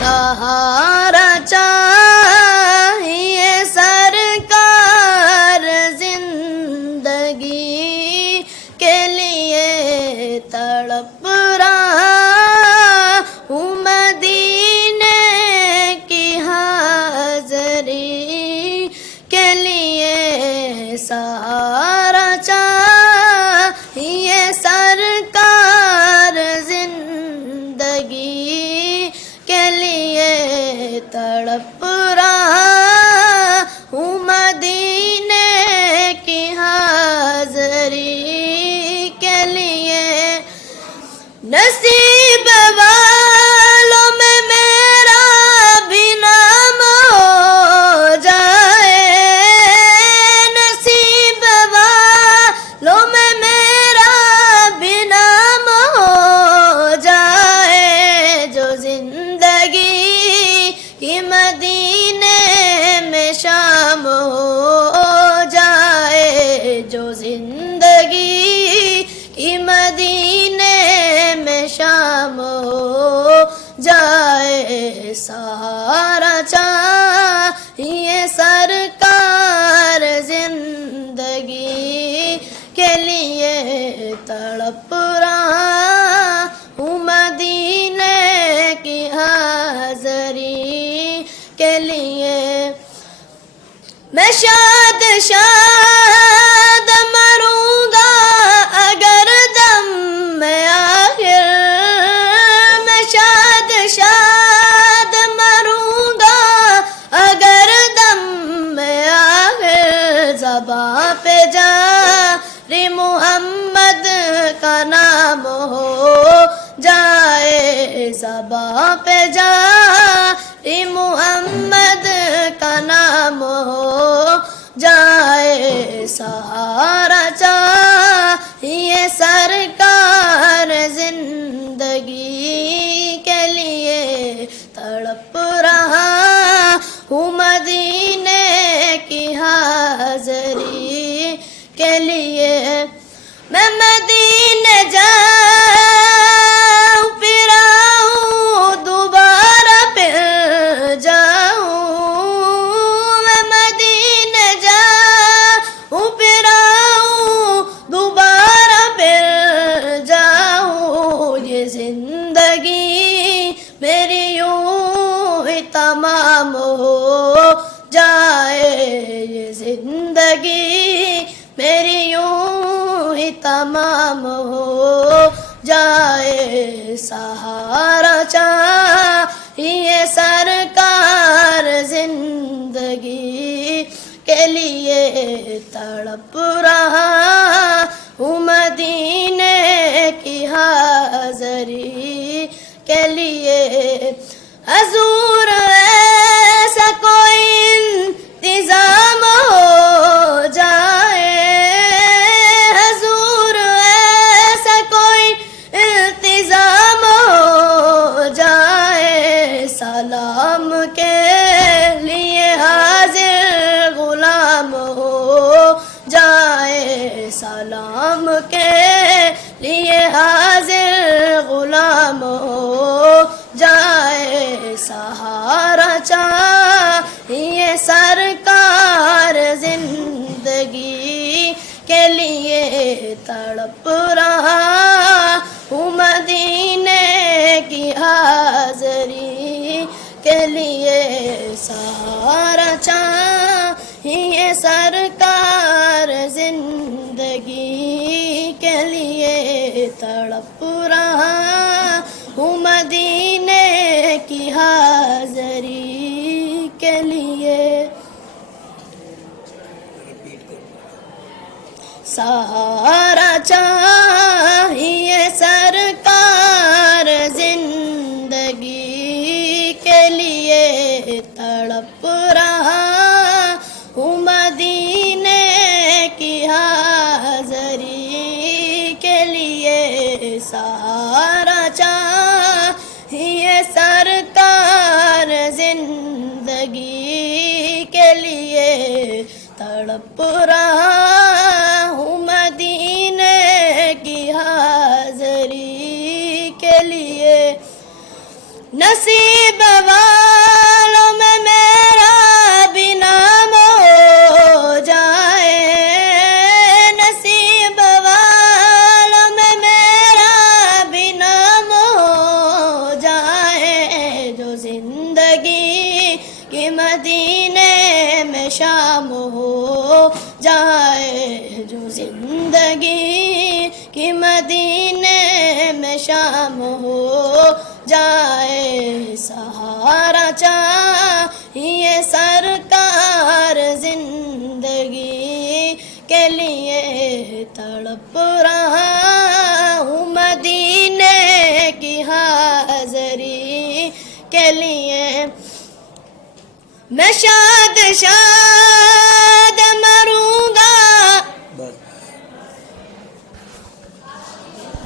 سہارا چاہیے سرکار زندگی کے لیے تڑپ رہا ہوں مدینے کی حاضری کے لیے سہارا چاہیے سرکار زندگی کے لیے تڑپ رہا ہوں مدینے کی حاضری کے لیے نصیب والوں میں میرا بھی نام ہو جائے نصیب والوں میں میرا بھی نام ہو جائے جو زندگی کی مدینے میں شام ہو جائے جو زندگی کی مدینے میں شام ہو جائے سہارا چاہیے سرکار زندگی کے لیے تڑپ رہا ہوں مدینے کی حاضری کے لیے میں شاد شاد مروں گا اگر دم میں آخر میں شاد شاد مروں گا اگر دم میں آخر زباں پہ جاری محمد کا نام ہو جائے زباں پہ جاری محمد کا نام ہو جائے سہارا چاہیے سرکار زندگی کے لیے تڑپ رہا ہوں مدینے کی حاضری کے لیے میں مدینے جاؤں پھر آؤں دوبارہ پھر جاؤں میں مدینے جاؤں پھر آؤں دوبارہ پھر جاؤں یہ زندگی میری یوں ہی تمام ہو جائے یہ زندگی میری یوں ہی تمام ہو جائے سہارا چاہیے سرکار زندگی کے لیے تڑپ رہا ہوں مدینے کی حاضری کے لیے حضور ایسا کوئی انتظام ہو جائے حضور ایسا کوئی انتظام ہو جائے سلام کے لیے حاضر غلام ہو جائے سلام کے لیے حاضر غلام ہو جائے سہارا چاہیے سرکار زندگی کے لیے تڑپ رہا ہوں مدینے کی حاضری کے لیے سہارا چاہیے سرکار زندگی کے لیے تڑپ رہا ہوں مدینے کی حاضری کے لیے سہارا چاہیے سرکار زندگی کے لیے تڑپ رہا ہوں مدینے کی حاضری کے لیے سہارا چاہیے سرکار زندگی کے لیے تڑپ رہا ہوں مدینے کی حاضری کے لیے نصیب والوں میں میرا بھی نام ہو جائے، نصیب والوں میں میرا بھی نام ہو جائے، جو زندگی کی مدینے میں شام ہو جائے، جو زندگی کی مدینے میں شام ہو جائے، سہارا چاہیے سرکار زندگی کے لیے، تڑپ رہا ہوں مدینے کی حاضری کے لیے، میں شاد